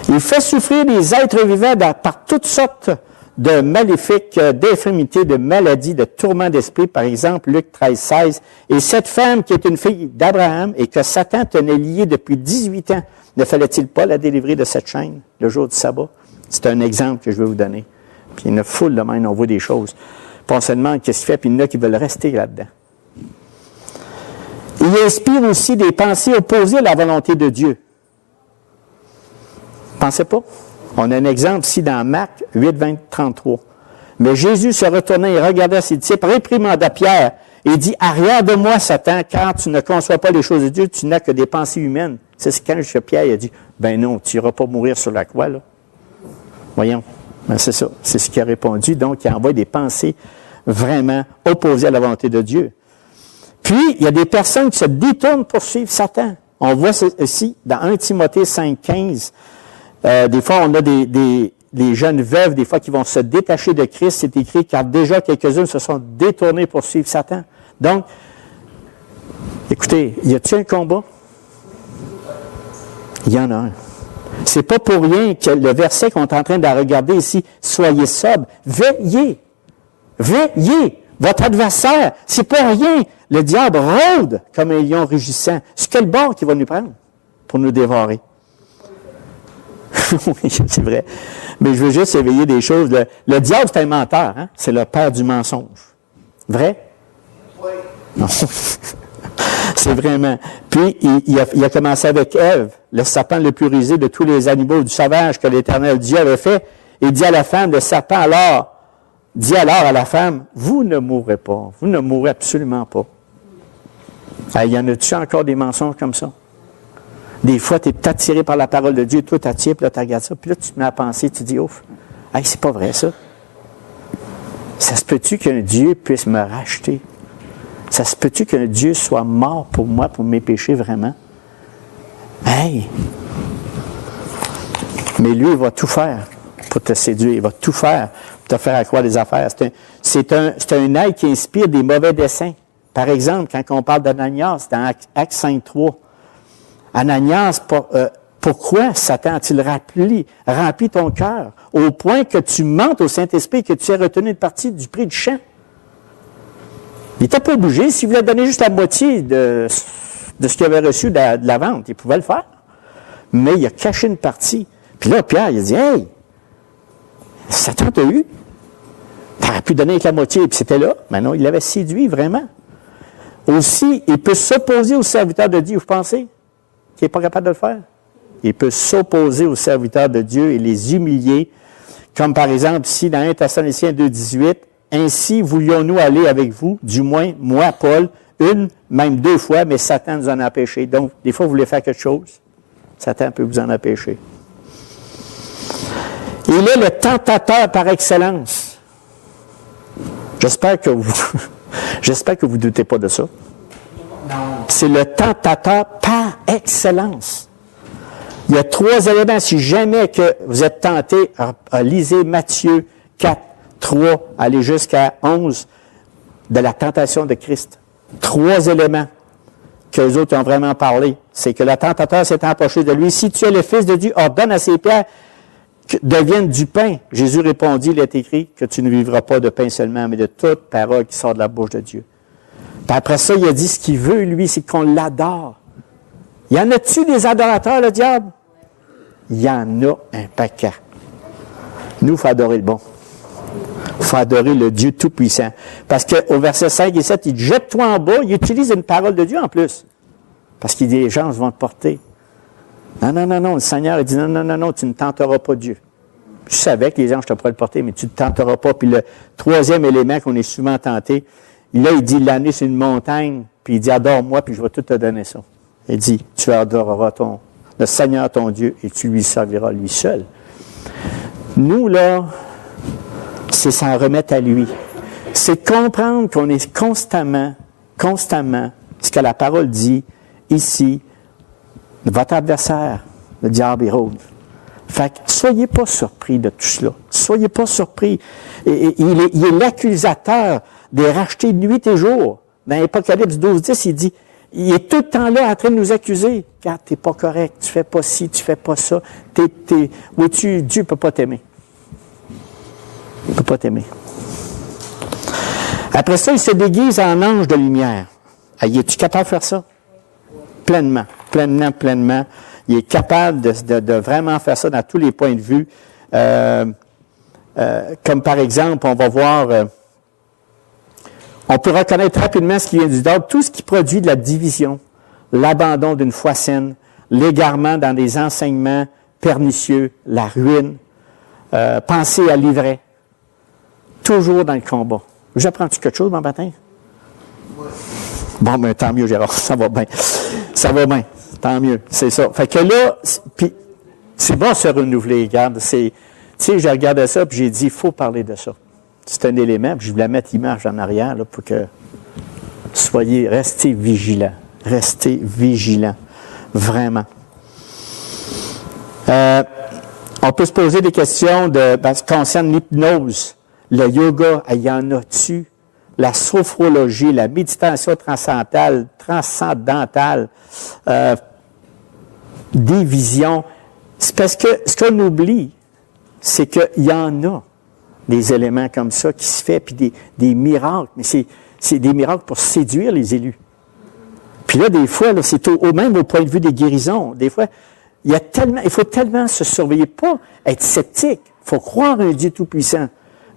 Il fait souffrir les êtres vivants par toutes sortes de maléfiques, d'infirmités, de maladies, de tourments d'esprit. Par exemple, Luc 13, 16. Et cette femme qui est une fille d'Abraham et que Satan tenait liée depuis 18 ans, ne fallait-il pas la délivrer de cette chaîne le jour du sabbat? C'est un exemple que je vais vous donner. Puis il y a une foule de même, on voit des choses. Puis on se demande qu'est-ce qu'il fait, puis il y en a qui veulent rester là-dedans. Il inspire aussi des pensées opposées à la volonté de Dieu. Pensez pas? On a un exemple ici dans Marc 8, 20, 33. Mais Jésus se retournait et regardait ses disciples, réprimanda Pierre et dit, « Arrière de moi, Satan, car tu ne conçois pas les choses de Dieu, tu n'as que des pensées humaines. » C'est quand Pierre il a dit, « Ben non, tu n'iras pas mourir sur la croix, là. » Voyons. Ben c'est ça. C'est ce qu'il a répondu. Donc, il envoie des pensées vraiment opposées à la volonté de Dieu. Puis, il y a des personnes qui se détournent pour suivre Satan. On voit ici, dans 1 Timothée 5, 15, des fois, on a des jeunes veuves, des fois, qui vont se détacher de Christ. C'est écrit, car déjà quelques-unes se sont détournées pour suivre Satan. Donc, écoutez, y a-t-il un combat? Il y en a un. C'est pas pour rien que le verset qu'on est en train de regarder ici, soyez sobres, veillez. Veillez. Votre adversaire, c'est pas rien. Le diable rôde comme un lion rugissant. C'est quel bord qu'il va nous prendre pour nous dévorer? Oui, c'est vrai. Mais je veux juste éveiller des choses. Le diable, c'est un menteur. Hein? C'est le père du mensonge. Vrai? Oui. Non. C'est vraiment. Puis, il a commencé avec Ève, le serpent le plus rusé de tous les animaux du sauvage que l'Éternel Dieu avait fait. Il dit à la femme, le serpent dit alors à la femme, vous ne mourrez pas. Vous ne mourrez absolument pas. Il y en a-tu encore des mensonges comme ça? Des fois, tu es attiré par la parole de Dieu, toi, tu attires, puis là, tu regardes ça, puis là, tu te mets à penser, tu dis, ouf, c'est pas vrai, ça. Ça se peut-tu qu'un Dieu puisse me racheter? Ça se peut-tu qu'un Dieu soit mort pour moi, pour mes péchés, vraiment? Hey! Mais lui, il va tout faire pour te séduire. Il va tout faire pour te faire accroître des affaires. C'est un aide qui inspire des mauvais desseins. Par exemple, quand on parle d'Ananias, dans Actes 5, 3, Ananias Pourquoi Satan a-t-il rempli ton cœur au point que tu mentes au Saint-Esprit et que tu aies retenu une partie du prix du champ? Il n'était pas obligé. S'il voulait donner juste la moitié de ce qu'il avait reçu de la vente, il pouvait le faire. Mais il a caché une partie. Puis là, Pierre, il a dit, « Hey, Satan t'a eu. Tu aurais pu donner avec la moitié. » Puis c'était là. Mais non, il l'avait séduit vraiment. Aussi, il peut s'opposer au serviteur de Dieu. Vous pensez qu'il n'est pas capable de le faire? Il peut s'opposer aux serviteurs de Dieu et les humilier. Comme par exemple, ici, dans 1 Thessaloniciens 2,18, « Ainsi voulions-nous aller avec vous, du moins, moi, Paul, une, même 2 fois, mais Satan nous en a empêché. » Donc, des fois, vous voulez faire quelque chose, Satan peut vous en empêcher. Il est le tentateur par excellence. J'espère que vous doutez pas de ça. C'est le tentateur par excellence. Il y a 3 éléments. Si jamais que vous êtes tenté, lisez Matthieu 4, 3, allez jusqu'à 11, de la tentation de Christ. 3 éléments que les autres ont vraiment parlé. C'est que le tentateur s'est empoché de lui. « Si tu es le Fils de Dieu, ordonne à ces pierres deviennent du pain. » Jésus répondit, il est écrit, que tu ne vivras pas de pain seulement, mais de toute parole qui sort de la bouche de Dieu. Puis après ça, il a dit ce qu'il veut, lui, c'est qu'on l'adore. Y en a-tu des adorateurs, le diable? Il y en a un paquet. Nous, il faut adorer le bon. Il faut adorer le Dieu Tout-Puissant. Parce qu'au verset 5 et 7, il dit « Jette-toi en bas », il utilise une parole de Dieu en plus. Parce qu'il dit « Les gens vont te porter ». Non, non, non, non, le Seigneur a dit « Non, non, non, non, tu ne tenteras pas Dieu ». Je savais que les anges te pourraient le porter, mais tu ne tenteras pas. Puis le 3e élément qu'on est souvent tenté, là, il dit « L'année, c'est une montagne », puis il dit « Adore-moi, puis je vais tout te donner ça ». Il dit « Tu adoreras le Seigneur ton Dieu et tu lui serviras lui seul ». Nous, là, c'est s'en remettre à lui. C'est comprendre qu'on est constamment, ce que la parole dit ici, votre adversaire, le diable, il rôde. Fait que soyez pas surpris de tout cela. Soyez pas surpris. Il est l'accusateur des rachetés de nuit et jour. Dans Apocalypse 12:10, il dit, il est tout le temps là en train de nous accuser. Car tu n'es pas correct, tu fais pas ci, tu fais pas ça. Dieu ne peut pas t'aimer. Il ne peut pas t'aimer. Après ça, il se déguise en ange de lumière. Es-tu capable de faire ça? Pleinement. Il est capable de vraiment faire ça dans tous les points de vue. Comme par exemple, on va voir, on peut reconnaître rapidement ce qui vient du dehors, tout ce qui produit de la division, l'abandon d'une foi saine, l'égarement dans des enseignements pernicieux, la ruine, penser à l'ivraie, toujours dans le combat. J'apprends-tu quelque chose, mon matin? Bon, ben tant mieux, Gérard, ça va bien. Tant mieux, c'est ça. Fait que là, puis c'est bon de se renouveler, regarde. Tu sais, j'ai regardé ça, puis j'ai dit, il faut parler de ça. C'est un élément, puis je voulais mettre l'image en arrière, là, pour que restez vigilants. Restez vigilants. Vraiment. On peut se poser des questions qui concernent l'hypnose, le yoga, il y en a-tu? La sophrologie, la méditation transcendantale, des visions. C'est parce que ce qu'on oublie, c'est qu'il y en a des éléments comme ça qui se fait, puis des miracles, mais c'est des miracles pour séduire les élus. Puis là, des fois, là, c'est même au point de vue des guérisons. Des fois, il faut tellement se surveiller, pas être sceptique. Il faut croire un Dieu tout-puissant.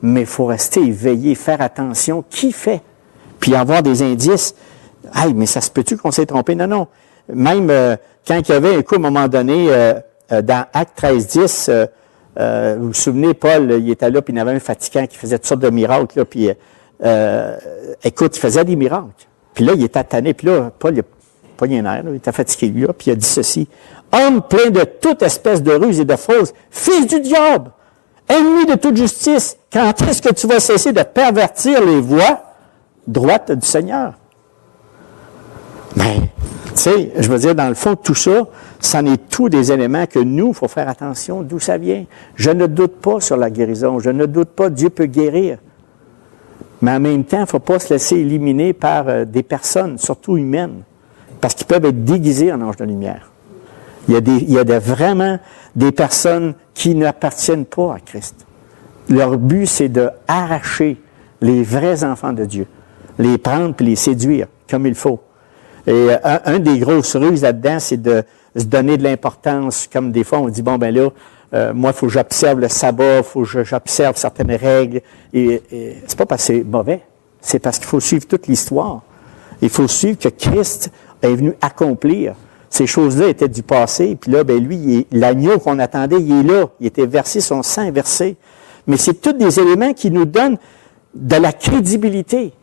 Mais il faut rester éveillé, faire attention. Qui fait? Puis avoir des indices. Hey, mais ça se peut-tu qu'on s'est trompé? Non, non. Même quand il y avait un coup, à un moment donné, dans Acte 13-10, vous vous souvenez, Paul, il était là, puis il y avait un fatigant qui faisait toutes sortes de miracles. Là, puis, écoute, il faisait des miracles. Puis là, il était tanné. Puis là, Paul, il a pogné un air, là, il était fatigué, lui, là, puis il a dit ceci. « Homme plein de toute espèce de ruse et de fausses, fils du diable! Ennemi de toute justice, quand est-ce que tu vas cesser de pervertir les voies droites du Seigneur? » Mais, tu sais, je veux dire, dans le fond, tout ça, c'en est tous des éléments que nous, il faut faire attention d'où ça vient. Je ne doute pas sur la guérison. Je ne doute pas, Dieu peut guérir. Mais en même temps, il ne faut pas se laisser éliminer par des personnes, surtout humaines, parce qu'ils peuvent être déguisés en anges de lumière. Il y a vraiment des personnes qui n'appartiennent pas à Christ. Leur but, c'est de arracher les vrais enfants de Dieu, les prendre puis les séduire comme il faut. Et un des grosses ruses là-dedans, c'est de se donner de l'importance, comme des fois on dit, bon ben là, moi, il faut que j'observe le sabbat, il faut que j'observe certaines règles. Et c'est pas parce que c'est mauvais, c'est parce qu'il faut suivre toute l'histoire. Il faut suivre que Christ est venu accomplir. Ces choses-là étaient du passé, puis là, ben lui, l'agneau qu'on attendait, il est là. Il était versé, son sang est versé. Mais c'est tous des éléments qui nous donnent de la crédibilité.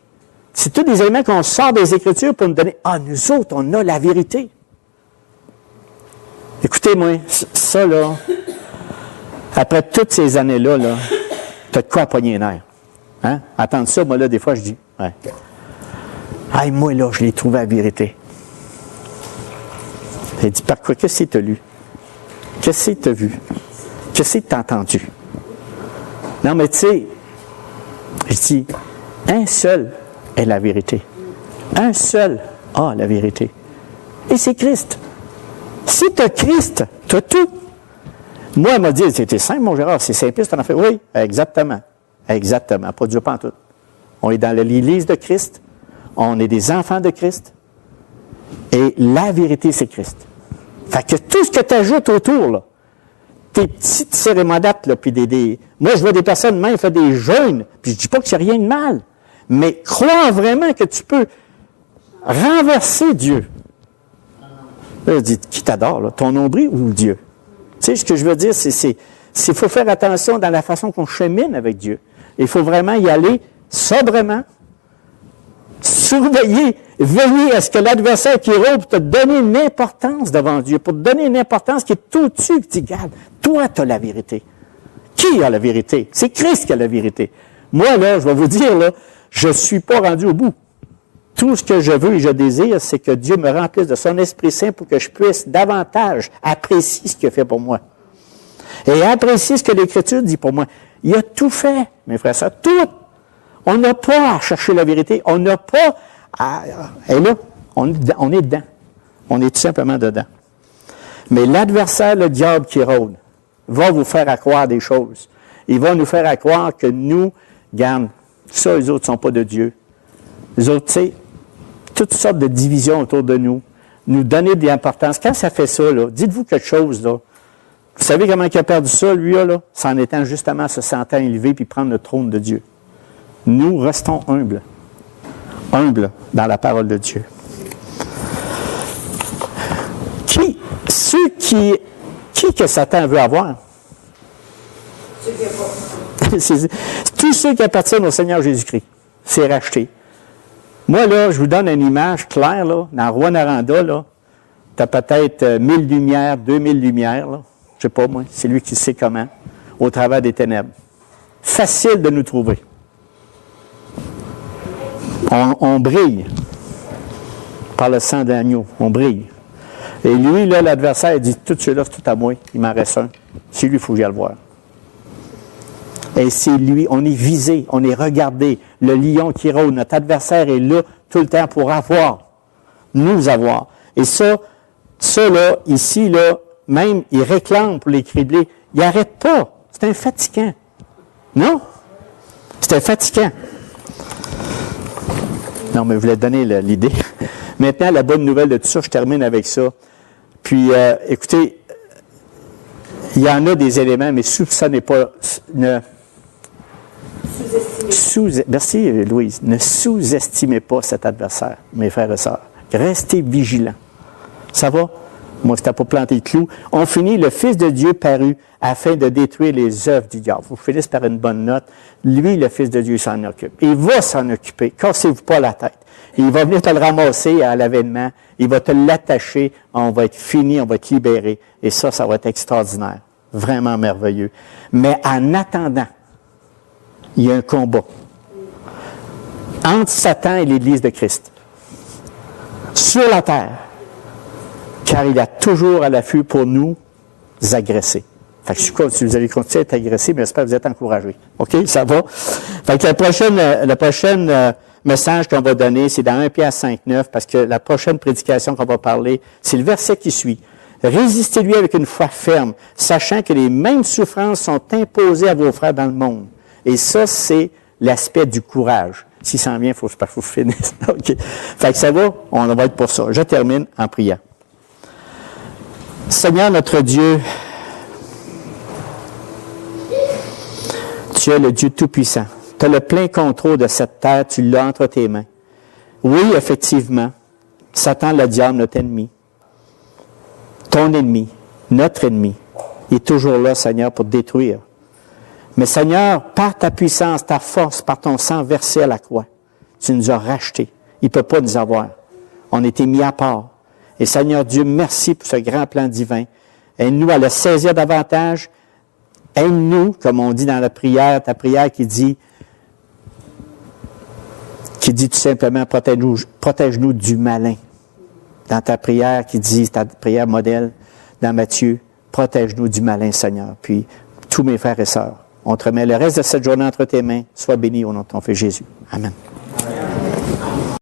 C'est tous des éléments qu'on sort des Écritures pour nous donner « Ah, nous autres, on a la vérité. » Écoutez-moi, ça, là, après toutes ces années-là, là, tu as de quoi à pogner les nerfs. Hein? Attendre ça, moi, là, des fois, je dis « Ouais. Ah, moi, là, je l'ai trouvé la vérité. » Il dit « Par quoi? Qu'est-ce que tu as lu? Qu'est-ce que tu as vu? Qu'est-ce que tu as entendu? » Non, mais tu sais, je dis « Un seul est la vérité. Un seul a la vérité. Et c'est Christ. Si tu as Christ, tu as tout. » Moi, elle m'a dit, c'était simple, mon Gérard, c'est simpliste, on a fait. Oui, exactement. Exactement. Pas dur, pas en tout. On est dans l'Église de Christ. On est des enfants de Christ. Et la vérité, c'est Christ. Fait que tout ce que tu ajoutes autour, là, tes petites cérémoniates, là, puis moi, je vois des personnes, même, faire des jeûnes, puis je dis pas que c'est rien de mal. Mais crois vraiment que tu peux renverser Dieu. Là, je dis, qui t'adore, là? Ton nombril ou Dieu? Tu sais, ce que je veux dire, c'est qu'il faut faire attention dans la façon qu'on chemine avec Dieu. Il faut vraiment y aller sobrement, surveiller, veiller à ce que l'adversaire qui rôde pour te donner une importance devant Dieu, pour te donner une importance qui est au-dessus, qui dit, regarde, toi, tu as la vérité. Qui a la vérité? C'est Christ qui a la vérité. Moi, là, je vais vous dire, là, je ne suis pas rendu au bout. Tout ce que je veux et je désire, c'est que Dieu me remplisse de son Esprit Saint pour que je puisse davantage apprécier ce qu'il a fait pour moi. Et apprécier ce que l'Écriture dit pour moi. Il a tout fait, mes frères et sœurs, tout. On n'a pas à chercher la vérité. On n'a pas à... Et là, on est dedans. On est tout simplement dedans. Mais l'adversaire, le diable qui rôde, va vous faire croire des choses. Il va nous faire croire que nous, regarde, ça, eux autres ne sont pas de Dieu. Les autres, tu sais, toutes sortes de divisions autour de nous, nous donner de l'importance. Quand ça fait ça, là, dites-vous quelque chose, là. Vous savez comment il a perdu ça, lui, là? C'est en étant justement se sentant élevé puis prendre le trône de Dieu. Nous restons humbles. Humbles dans la parole de Dieu. Ceux qui que Satan veut avoir? C'est tous ceux qui appartiennent au Seigneur Jésus-Christ. C'est racheté. Moi, là, je vous donne une image claire, là. Dans Rwanda, là, tu as peut-être 1000 lumières, 2000 lumières, là. Je sais pas, moi. C'est lui qui sait comment. Au travers des ténèbres. Facile de nous trouver. On brille. Par le sang d'agneau. On brille. Et lui, là, l'adversaire, il dit, tout ceux-là, c'est tout à moi. Il m'en reste un. C'est lui, il faut que j'aille le voir. Et c'est lui, on est visé, on est regardé. Le lion qui rôde, notre adversaire est là tout le temps pour nous avoir. Et ça là, ici, là, même, il réclame pour les cribler. Il n'arrête pas. C'est un fatigant. Non? C'est un fatigant. Non, mais je voulais te donner l'idée. Maintenant, la bonne nouvelle de tout ça, je termine avec ça. Puis, écoutez, il y en a des éléments, mais soupçonnez pas. Merci, Louise. Ne sous-estimez pas cet adversaire, mes frères et sœurs. Restez vigilants. Ça va? Moi, c'était pas planter le clou. On finit, le Fils de Dieu parut afin de détruire les œuvres du diable. Vous finissez par une bonne note. Lui, le Fils de Dieu, s'en occupe. Il va s'en occuper. Cassez-vous pas la tête. Il va venir te le ramasser à l'avènement. Il va te l'attacher. On va être fini, on va être libéré. Et ça va être extraordinaire. Vraiment merveilleux. Mais en attendant, il y a un combat entre Satan et l'Église de Christ. Sur la terre. Car il a toujours à l'affût pour nous agresser. Fait que si vous allez continuer à être agressé, mais j'espère que vous êtes encouragés. OK? Ça va? Fait que le prochain message qu'on va donner, c'est dans 1 Pierre 5, 9, parce que la prochaine prédication qu'on va parler, c'est le verset qui suit. Résistez-lui avec une foi ferme, sachant que les mêmes souffrances sont imposées à vos frères dans le monde. Et ça, c'est l'aspect du courage. S'il s'en vient, il faut que je finisse. OK. Fait que ça va, on va être pour ça. Je termine en priant. Seigneur notre Dieu, tu es le Dieu Tout-Puissant. Tu as le plein contrôle de cette terre, tu l'as entre tes mains. Oui, effectivement, Satan, le diable, notre ennemi, ton ennemi, notre ennemi, il est toujours là, Seigneur, pour te détruire. Mais Seigneur, par ta puissance, ta force, par ton sang versé à la croix, tu nous as rachetés. Il ne peut pas nous avoir. On a été mis à part. Et Seigneur Dieu, merci pour ce grand plan divin. Aide-nous à le saisir davantage. Aide-nous, comme on dit dans la prière, ta prière qui dit tout simplement, protège-nous du malin. Dans ta prière qui dit, ta prière modèle dans Matthieu, protège-nous du malin, Seigneur. Puis, tous mes frères et sœurs, on te remet le reste de cette journée entre tes mains. Sois béni au nom de ton Fils Jésus. Amen.